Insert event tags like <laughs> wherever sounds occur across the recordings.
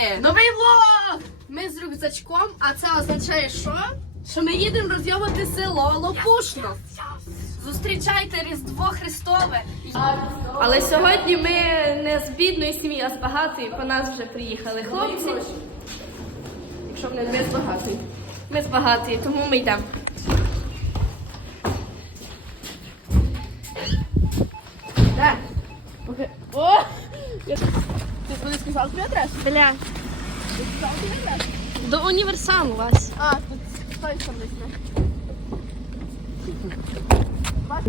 Новий влог! Ми з рюкзачком, а це означає що? Що ми їдемо розйомити село Лопушно. Зустрічайте Різдво Христове. Але сьогодні ми не з бідної сім'ї, а з багатої. По нас вже приїхали хлопці. Якщо ми не з багатої. Ми з багатої, тому ми йдемо. Де? О! Ти куди сказав тобі адресу? Бля. До універсаму вас. А, тут той що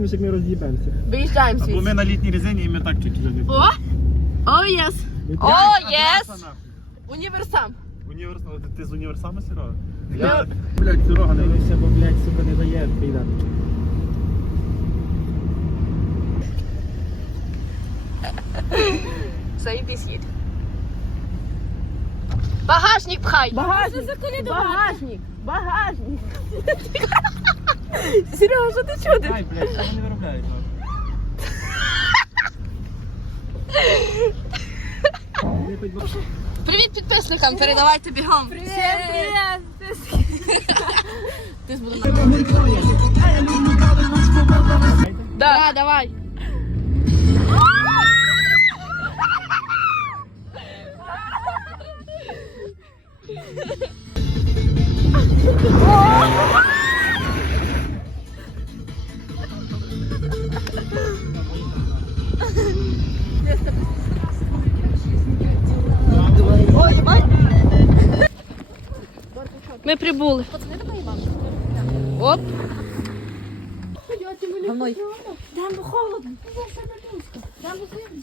Ми ж як не роз'їбемося. Виїжджаємо Або звідси. ми на літній резині і ми так чуть не. О! О, єс! О, єс! Універсам. Універсал, ти з універсама, Серега? Я... Блядь, Серега, не вийся, бо, блядь, сука, не дає, піде. Заїбись їд. Багажник пхай. Багажник. Багажник. Багажник. <laughs> Серега, що ти чудиш? Ай, блядь, бо- Привіт підписникам, передавайте бігом. Привіт. Ти збудеш. Да, давай. Ми прибули. Оп.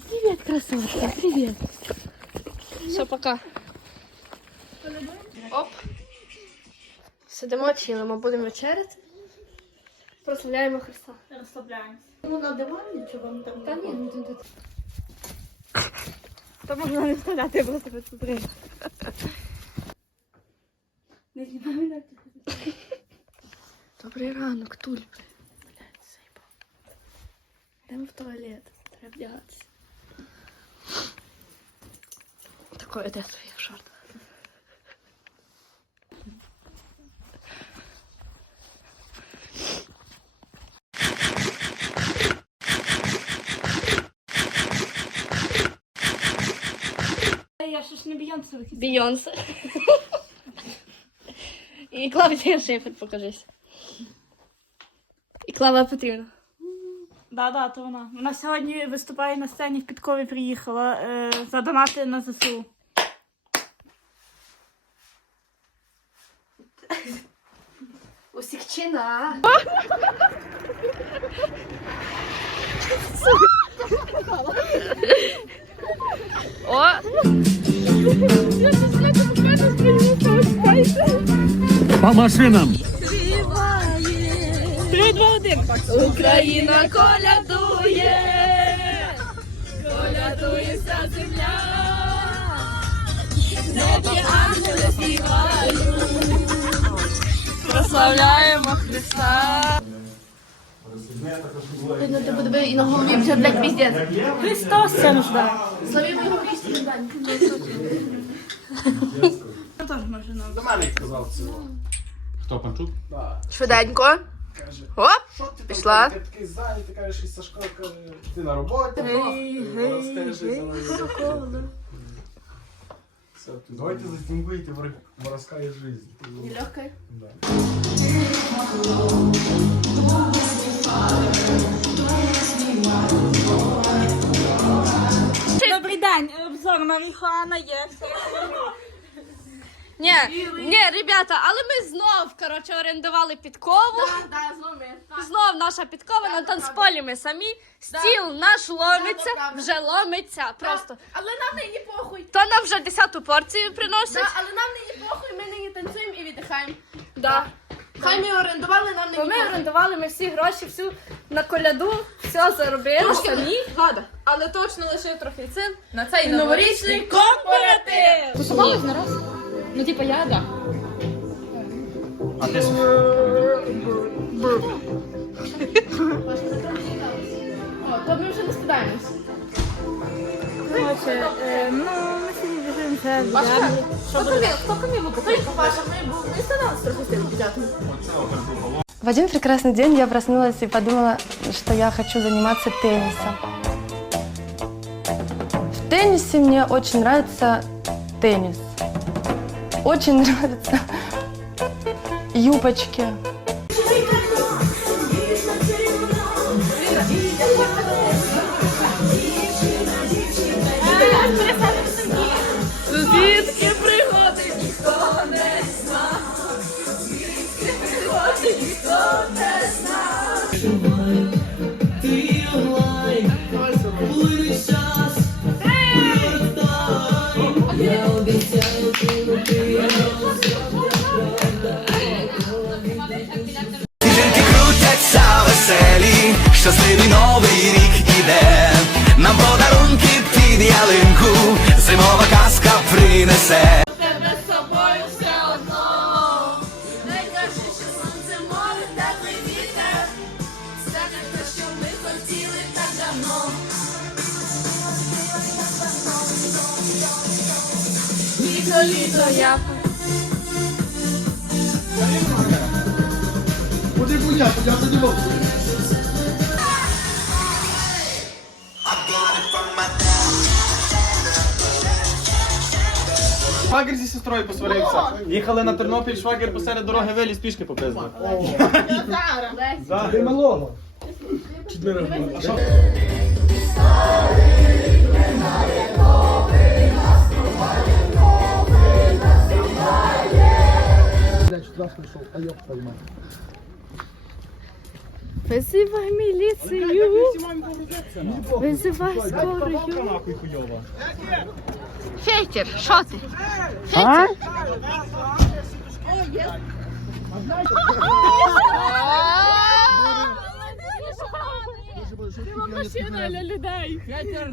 Привет, красотка. Привет. Все, пока. Оп. Сидимо, чилимо, будемо вечеряти. Прославляємо Христа. Розслабляємося. Ну на дивані чи вам там? Та ні, ну тут. <laughs> То можна не вставляти, я просто посмотрю. <laughs> Не знімай мене. Добрий ранок, Туль. Блядь, заїбав. Йдемо в туалет. Треба вдягатися. Такое де своє в шортах. Я ще ж не Бійонсе вихід. Бейонсе. І Клавдія Шифер, покажись. І Клава Петрівна. Да, да, то вона. Вона сьогодні виступає на сцені в Підкові приїхала е, задонати на ЗСУ. Усікчина. <laughs> О! По машинам! Три, два, один. Україна колядує, колядує вся земля, небі ангели співають, прославляємо Христа. Видно, ти буде і на голові вже, блядь, піздець. Христос це нуждає. Славімо його вісті, Я теж можу. До мене казав це. Хто панчук? Швиденько. Оп, Пішла. Ти такий зайнятий, ти кажеш, і Сашко каже, ти на роботі. Розкажи за мною. Все, тут. Давайте затімкуйте воровська жизнь. Нелегкая. Да. Марихуана є. <laughs> Ні, ні, ребята, але ми знов, коротше, орендували підкову. Да, зломи. Знов наша підкова на танцполі ми самі. Стіл наш ломиться, правда. вже ломиться. Просто. Але нам не є похуй. То нам вже десяту порцію приносять. але нам не є похуй, ми не танцюємо і віддихаємо. Да. Хай ми орендували, нам Бо ми орендували ми всі гроші, всю на коляду, все заробили самі. Гада. Але точно лишив трохи цин. На цей новорічний корпоратив. Тусувались на раз? Ну, типа я, да. А ти О, то ми вже не стидаємось. Коротше, е, ну, ми сьогодні це. В один прекрасный день я проснулась и подумала, что я хочу заниматься теннисом. В теннисе мне очень нравится теннис. Очень <laughs> нравятся юбочки. Веселі, щасливий новий рік іде. Нам подарунки під ялинку, зимова казка принесе. Тебе з собою все одно. Найкраще, що сонце море, теплий вітер. Не те, що ми хотіли так давно. Літо, літо, я Куди буя, я задівав. Швагер зі сестрою посварився. Їхали на Тернопіль, швагер посеред дороги виліз, пішки попиздив. Ти малого. Чотири? Блядь, а я твою мать. Визивай міліцію. Визивай скорую. Фетер, що ти? Машина для людей. <laughs>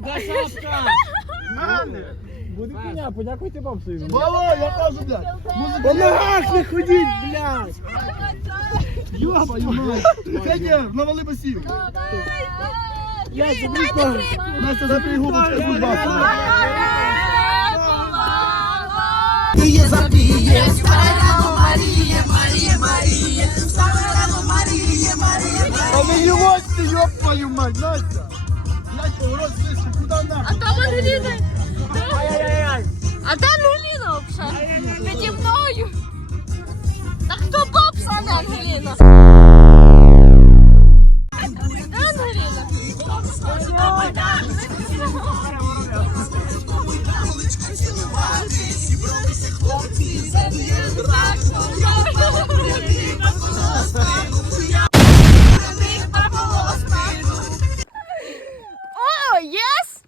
Буде коня, подякуйте вам своїм. Мало, я кажу, блядь. По ногах не ходіть, блядь. Йобаю, мать. Федя, навали басів. Я забув Настя, закрий губочку, будь ласка. А ви твою мать, Настя! Куди нахуй? А там Ангеліна. А там Ангеліна взагалі. Піді мною. Та хто а Ангеліна? Ангеліна. О, єс!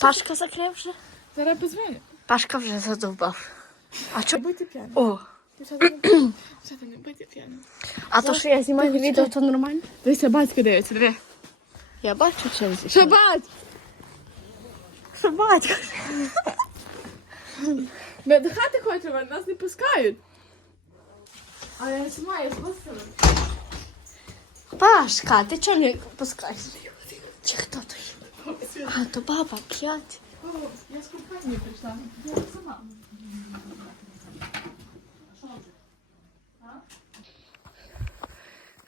Пашка закрив вже? Зараз позвоню. Пашка вже задовбав. А чо? Будьте п'яні. О, Все, не будьте п'яні. а то, що я знімаю відео, то нормально? Дивися, батько дивиться, диви. Я бачу, чим зі. Що бать? Що батько? Ми до хати хочемо, нас не пускають. А я знімаю, спустили. Пашка, ти чого не пускаєш? Чи хто то є? А, то баба, п'ять. Я з компанії прийшла. Я сама.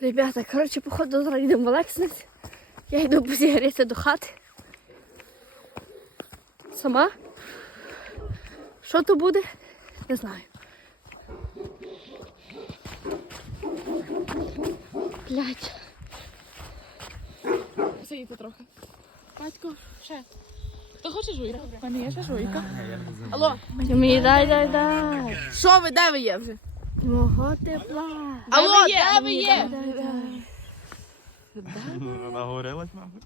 Ребята, коротше, походу зараз йдемо в Олексинець. Я йду по сигарети до хати. Сама. Що то буде? Не знаю. Блять. Сидіти трохи. Батько, ще. Хто хоче жуйка? У мене є ще жуйка. Алло. Мені дай, дай, дай. Що ви, де ви є вже? Мого тепла. Алло, де ви є? Нагорилась, мабуть.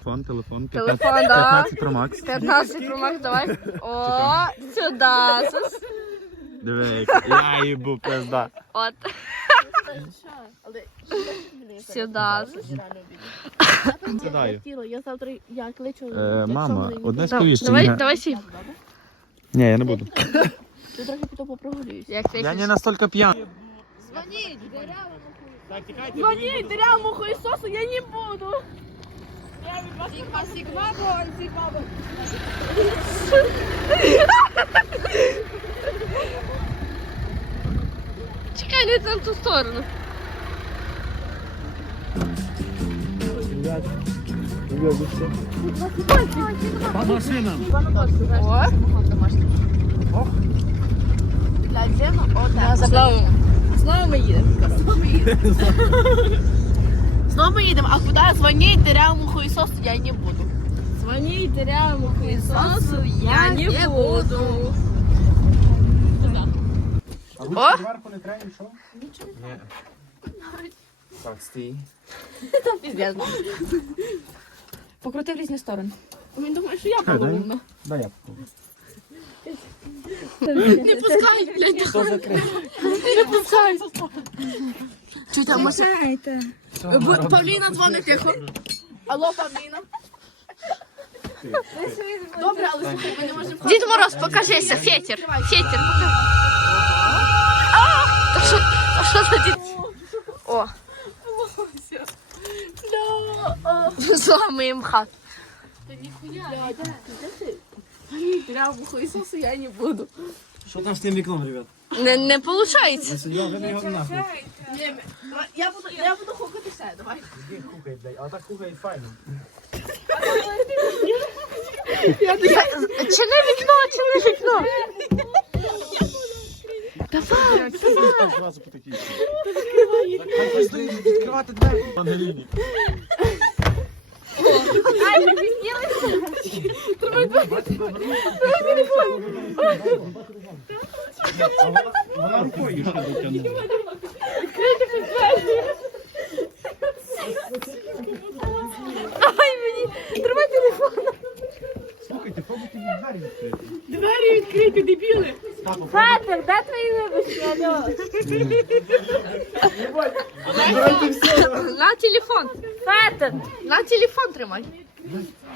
Телефон, телефон. Телефон, да. 15 Pro Max. 15 промах, давай. <laughs> О, сюди. сус. Диви, я їбу, пизда. От. Сюди. Сідаю. Я завтра я кличу. Е, мама, одне Давай, скоріше. давай, не- давай сі. Ні, я не буду. Ти трохи потім попрогулюєш. Як ти Я не настільки п'яний. Звоніть, дырявому хуйсосу, я не буду. Сігма, сігма, бой, сігма, бой. Чекай, не на ту сторону. По машинам. О. Глядимо, отак. Знову. Знову ми їдемо. Знову ми їдемо. Знову ми їдемо. А куди? Звоніть дырявому хуйсосу я не буду. Звоніть дырявому хуйсосу я не буду. О! Зверху не треба нічого? Так, стій. <laughs> Піздець. Покрути в різні сторони. Він думає, що я половина. Дай я. Не пускай, блядь. Не пускай. Чуйте, може... Знаєте. Б- Павліна дзвонить тихо. Алло, Павліна. Добре, але слухай, ми не можемо... Дід Мороз, покажися, Фетір. Фетір, покажи. А, то що, за дід? О. Зламуємо хат. Та ніхуя. Прямо я не буду. Що там з тим вікном, ребят? Не, не получається. Сидьо, ви його нахуй. Ні, я буду, я буду хукати все, давай. Іди хукай, блядь, а так хукай файно. Чини вікно, чини вікно. Зразу по такій. Відкривати двері. Ангеліні. Вона рукою ще дотягнула. пробуйте від двері відкрити. Фетер, де твої вибачки? Алло. На телефон. Фетер, На телефон тримай.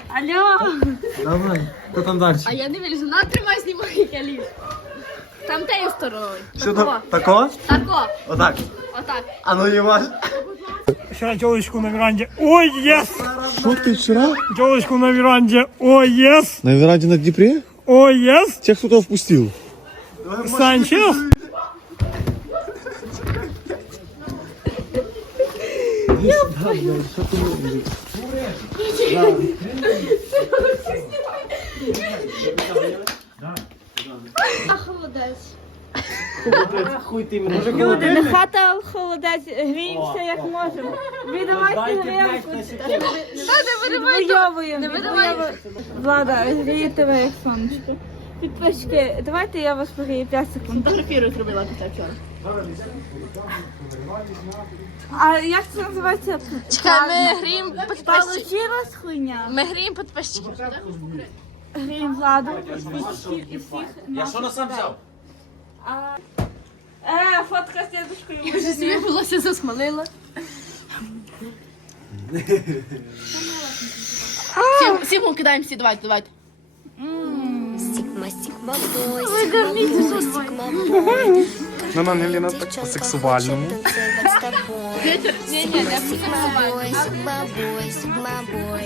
алло. Давай. Хто там далі? А я не вилізу. На тримай, знімай, як я лізу. Там тею стороною. Що там? Тако? Тако. Отак. Отак. А ну Іваш. Вчера телочку на веранде. Ой, ес! Что ты вчера? Телочку на веранде. Ой, ес! На веранде на Днепре? Ой, ес! Тех кто впустил. Санчес! Хуй ти мене. Люди, не хата холодець, гріємося як можемо. Грілку. Відвоюємо. відвоюємо. Влада, грієте ви як сонечко. Підписчики, давайте я вас погрію 5 секунд. Фотографірую зробила після вчора. А як це називається? Чекай, ми гріємо підписчиків. Получилась хуйня. Ми гріємо підписчиків. Гріємо владу підписчиків і всіх. Я що на сам взяв? Е, фотка з дедушкою. Я Вже собі волосся засмалила. Всім, всім кидаємо всі, давайте, давайте. Стигма, стигма, бой, стигма, бой, стигма, бой. Ну, Ангеліна так по-сексуальному. Ні, ні, не Стигма, бой, стигма, бой, стигма, бой.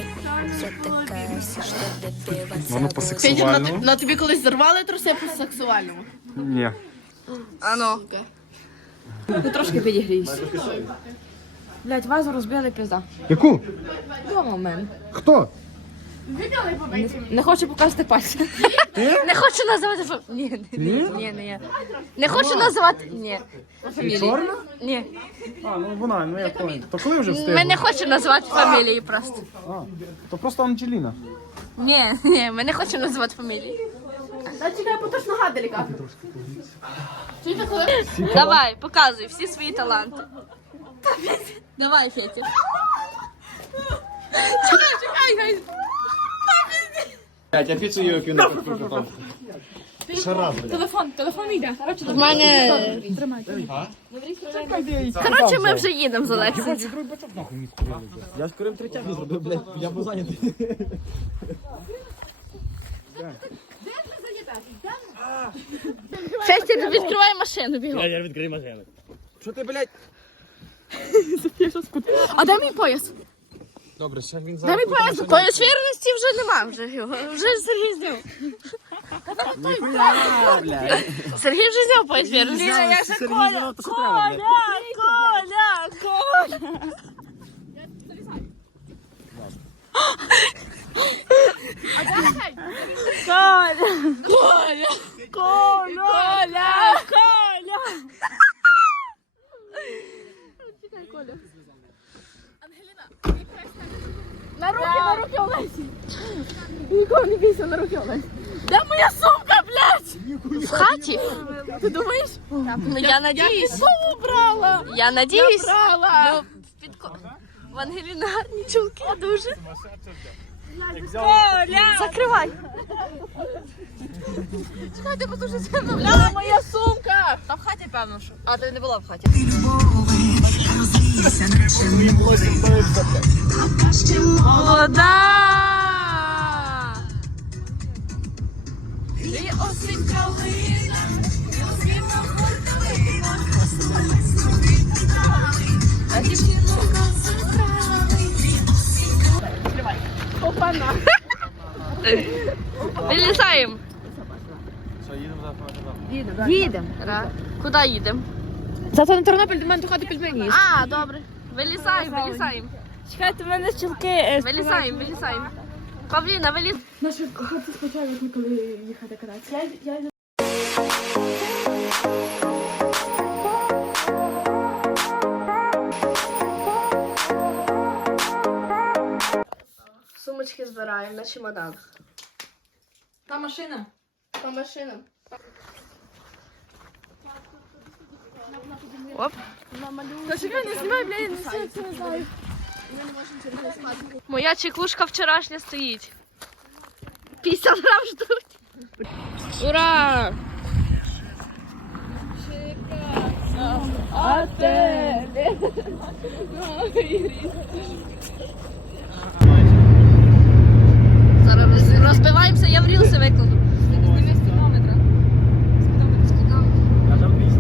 Я такая вся, что добиваться Воно буду. Федір, на, по-сексуальному. на тобі колись зарвали труси по сексуальному? Ні. Ано. Ти трошки підігрійся. Блять, вазу розбили пізда. Яку? Дома в мене. Хто? Не хочу показати пальця. Не хочу називати фа- Ні, ні, ні, ні, ні. Не хочу називати. Ні. Фамілії. Чорна? Ні. А, ну вона, ну я понял. То коли вже Ми встигла? не хочемо називати фамілії просто. А, то просто Анджеліна. Ні, ні, ми не хочемо називати фамілії. Та чекай, бо то ж нога делікатна. Давай, показуй всі свої таланти. Давай, Фетя. Чекай, чекай, гай. Блять, я піцу її кину потом. Раз. Телефон, телефон йде. Коротше, В мене... Коротше, ми вже їдемо з Олексією. Я ж курим третяку зробив, блядь. Я був зайнятий. <laughs> Фестя, відкривай машину, бігом. Я відкрию машину. Що ти, блядь? А де мій пояс? Добре, ще він Дай зараз. мені поясню, пояс вірності вже нема вже його. Вже Сергій зняв. Сергій вже зняв пояс вірності. Я ще Коля, Коля, Коля, Коля. Коля, Коля, Коля, Коля. На руки, на руки Олесі. Нікого не бійся, на руки Олесі. Де моя сумка, блядь? В хаті? Ти думаєш? Ну я надіюсь. Суму брала. Я надіюсь. брала. Ну, в підко... В Ангеліна гарні чулки дуже. Коля. Закривай. Чекайте, сильно. Бля, моя сумка. Та в хаті, певно, що. А, ти не була в хаті. Молода. І осінь калина, і осіння хуртовина. А дівчинка Опана. Вилізаємо. Їдемо. Куди їдемо? Завтра на Тернопіль до мене хати пельмені. А, добре. Вилізаємо, вилізаємо. Чекайте, в мене щілки. е, Вилізаємо, вилізаємо. Павліна, виліз. Наші хати спочатку, коли їхати кататися. Сумочки збираємо на чемоданах. Та машина. По машинам. Оп. Та чекай, не знімай, бля, я не це не знаю. Моя чекушка вчорашня стоїть. 50 грам ждуть. Ура! А ти? Розбиваємося, я в рілси викладу. Зніми спідометра. Я жав 200.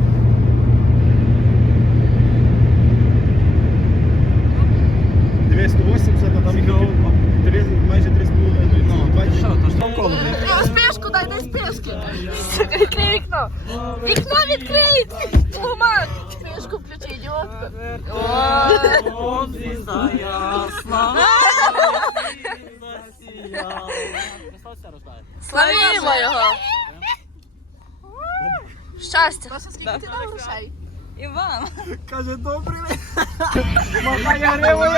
Двісті 180, а там його три- майже 3,5. Ну, бачиш, то ж навколо. Е, Спешку дай, дай спешки. Відкрий вікно. Вікно відкрий. Тома. Спешку включи, ідіотка. О, Славімо його. Щастя. Скільки ти дав грошей? Іван. Каже, добрий Махає гривою.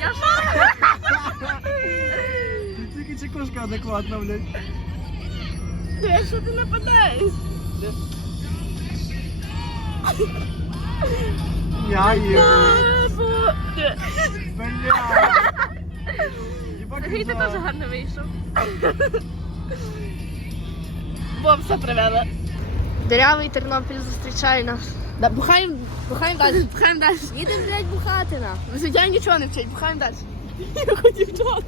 Я ж Тільки чекушка адекватна, блядь. що ти нападаєш? Я їду. Сергій, ти теж гарно вийшов. Бомса привела. Дерявий Тернопіль зустрічає нас. Да, бухаємо, бухаємо далі, бухаємо далі. Їдемо, блядь, бухати на. Звичайно нічого не вчить, бухаємо далі. <laughs> Я хотів чого.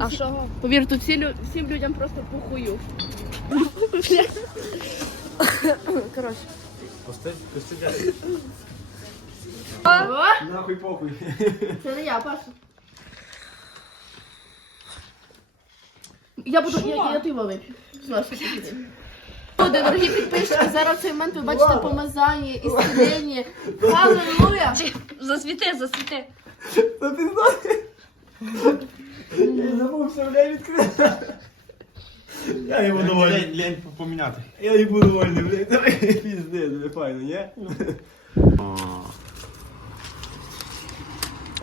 А що? Повір, тут всі, лю- всім людям просто похую. <laughs> Коротше. Пусти, пусти Нахуй похуй. Це не я, Паша. Я буду, я, я пиво вип'ю. З. Люди, дорогі підписчики, зараз в цей момент ви бачите помазання, і ісцелення. Халилуя! Засвіти, засвіти. Та пізда. Я забувся, блядь, відкрити. Я йому довольний. Лень поміняти. Я йому довольний, блядь. Пізди, не файно, ні?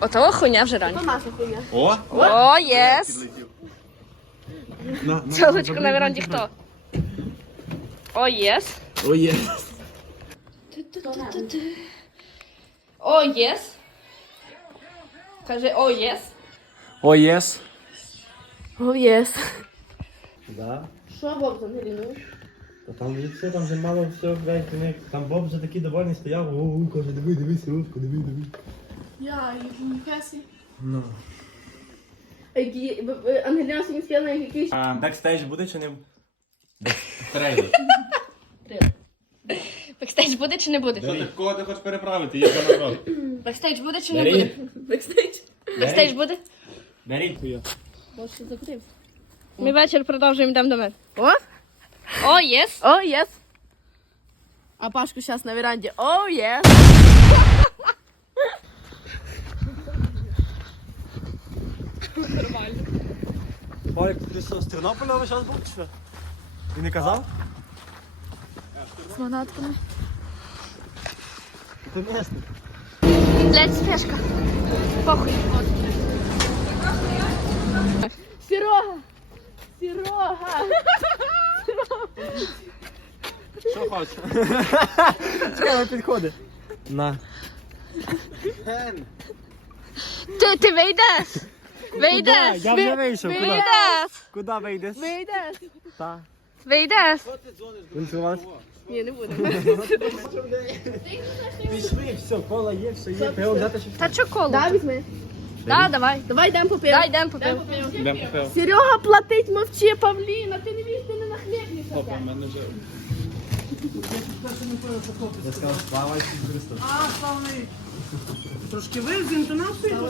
Отого хуйня вже раніше. О! О, єс! На, Цілочку на веранді хто? О, єс. О, є. О, єс. Каже, о, єс. О, єс. О, єс. Да. Що Боб з Ангеліною? Та там все, там вже мало все, блядь, там Боб вже такий довольний стояв, о, каже, диви, дивись, Рушку, диви, диви. Я, їх Кесі. Ну. Ангеліна сьогодні сказала, якийсь А бекстейдж буде чи не? Трейлер. Бекстейдж <laughs> Бекстейдж буде чи не буде? Що ти, кого ти хочеш переправити? Є за народ. Бекстейдж буде чи не буде? Бекстейдж. Бекстейдж буде? Беріть. Ми вечір продовжуємо йдемо до мене. О! О, єс! О, єс! А Пашку зараз на веранді. О, єс! Олег, ти що, з Тернополя весь час був чи що? І не казав? З манатками. Ти місний. Блять, спешка. Похуй. Серега! Серега! Що хочеш? Чекай, підходи. На. Ти, ти вийдеш? Вийдеш? Я вже вийшов. Куди? Вийдеш? Куди вийдеш? Вийдеш? Та. Вийдеш? Цілувався? Ні, не буде. Пішли, все, кола є, все є. Треба взяти ще. Та чо коло? Да, візьми. Да, давай. Давай йдемо по пиву. Дай, йдемо по пиву. Йдемо по. Серега платить, мовчи, Павліна. Ти не віж, ти не нахлебнися. Опа, в мене вже... Я сказав, слава Ісусу Христу. Богу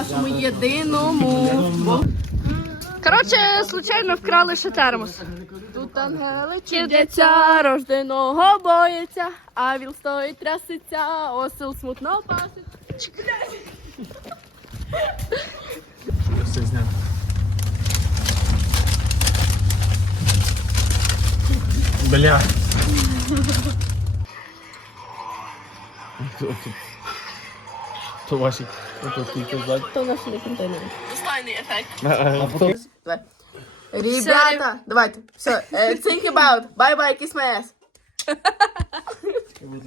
нашому єдиному. Коротше, случайно вкрали ще термос. Тут ангели чудяться, рожденого боїться, а віл стоїть трясеться, осел смутно пасить. Я все зняв. Бля. То ваші. Ото тільки здати. То наш не контейнер. Достойний ефект. А Ребята, давайте. Все, think about. Bye-bye, kiss my ass. <laughs>